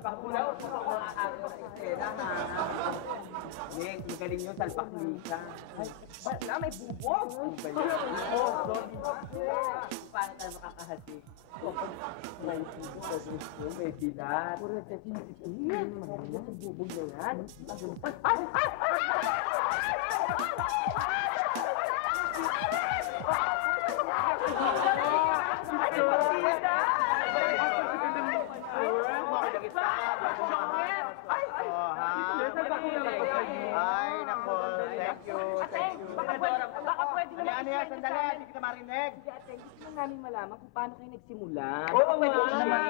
Bakulaw, Nick, magaling yun, salpak-lisa. Wala, may bubog. Paano tayo makakahati? May bilat. Puro sa sinitin. Mahal sa bubog na yan. Ay, nako. Thank you. Baka pwede naman. Ano yan? Sandali. Hindi kita marinig. Gusto lang namin malaman kung paano kayo nagsimula. Oo, pwede nga. naman.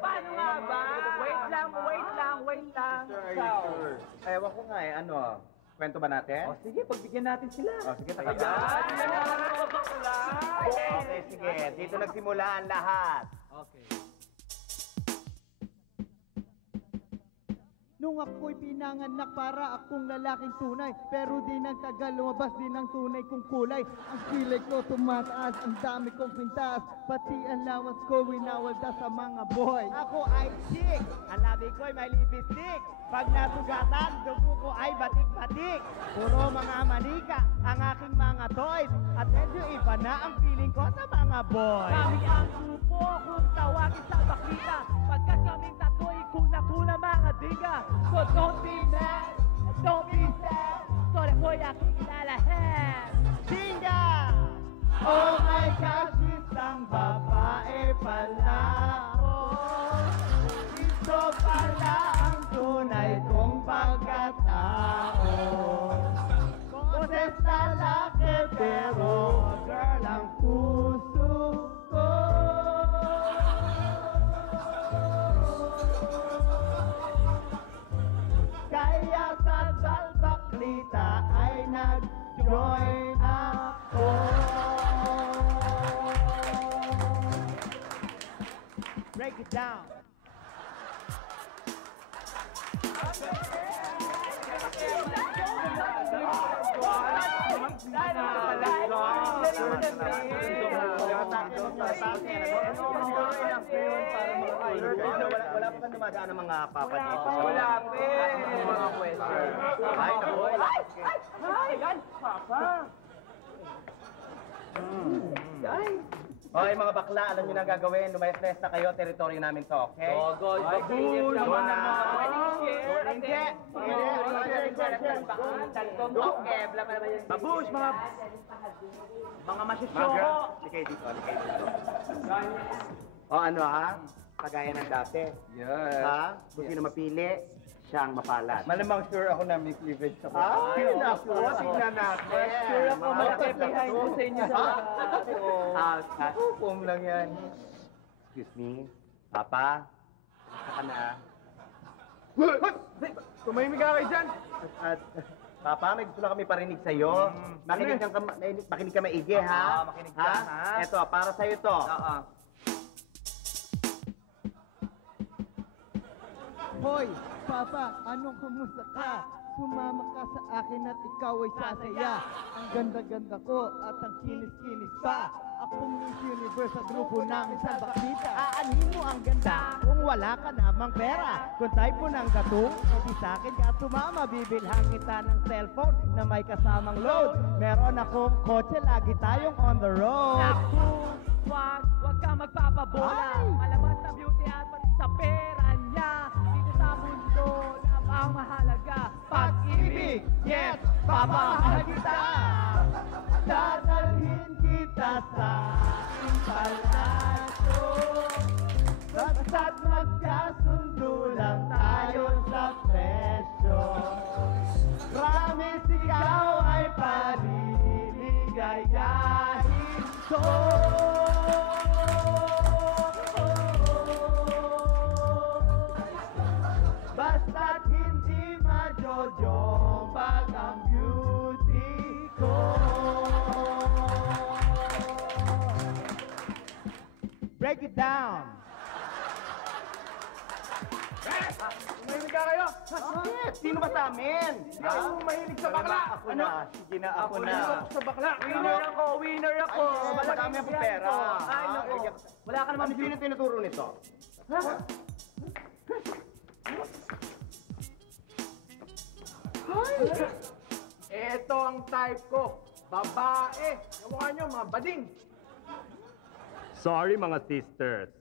Paano nga ba? Wait lang. Ewan ko nga eh. Ano? Kwento ba natin? O sige, pagbigyan natin sila. O sige, Okay, sige. Dito nagsimula ang lahat. Okay. Nung ako'y pinanganak para akong lalaking tunay, pero di nagtagal lumabas din ang tunay kong kulay. Ang kilay ko tumataas, ang dami kong pintas, pati ang lawas ko winawalda sa mga boy. Ako ay chick. Ang labi ko'y may lipstick. Pag nasugatan, dugo ko ay batik-batik. Puro mga manika ang aking mga toys. At medyo iba na ang feeling ko sa mga boys. Kami ang grupo kung tawagin sa bakita. Pagkat kaming tato'y kuna-kuna mga diga. So don't be mad, don't be sad. Sorry ko'y aking ilalahan. Dinga! Oh my gosh, isang babae pala ako. Ito pala ang tunay kong pagkatao. Boses lalaki pero girl ang puso ko. Kaya sa Salbaklita ay nag-join ako. Break it down. Wala pa ba dumadaan ng mga papa dito? Wala pa eh. Mga question. Ay, naku. Yan, papa. Okay, mga bakla, alam nyo na gagawin. Lumayas-layas na kayo, teritoryo namin to, okay? Gold, Baboon naman Babush, mga masyosyo. Likay dito, likay dito. O ano ha? Kagaya ng dati. Yes. Ha? Kung sino mapili, siyang mapalat. Malamang sure ako na may cleavage sa Ay, naku, tingnan natin. Sure ako malaki behind ko sa inyo sa lahat. Pum lang yan. Excuse me, Papa. Basta ka na. Tumahimik ka kayo dyan. At, Papa, may gusto lang kami parinig sa'yo. Makinig ka maigi, ha? Makinig ka, ha? Eto, para sa'yo to. Oo. Hoy, Papa, anong kamusta ka? Sumama ka sa akin at ikaw ay sasaya. Ang ganda-ganda ko at ang kinis-kinis pa. Akong Miss Universe sa grupo namin sa Bakita. Aanhin mo ang ganda kung wala ka namang pera. Kung type mo ng katong, sabi sa'kin ka sumama. Bibilhan kita ng cellphone na may kasamang load. Meron akong kotse, lagi tayong on the road. Naku, wag ka magpapabola. Ay! Malabas na beauty at pati sa pera niya. Dito sa mundo, ang mahalaga. Pag-ibig, yes, papamahal kita. Dadalhin kita sa aking palasyo. Basta't magkasundo lang tayo sa presyo. Promise ikaw ay paliligayahin ko. Basta't hindi majojombag ang beauty ko. Break it down. Tumahimik ka kayo. Bakit? Sino ba sa amin? Hindi ako mahilig sa bakla. Ako na. Sige na, ako na. Sa bakla. Winner ako, winner ako. Malakami ang pera. Ay, naku. Wala ka naman sino tinuturo nito. Ito ang type ko. Babae. Yung mukha nyo, mga bading. Sorry mga sisters.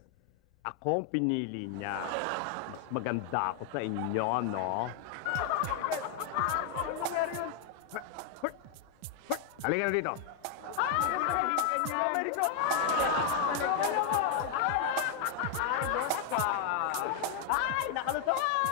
Ako ang pinili niya. Mas maganda ako sa inyo, no? Ano nangyari yun? Halika na dito. Ameriko! Ay, nakalusot!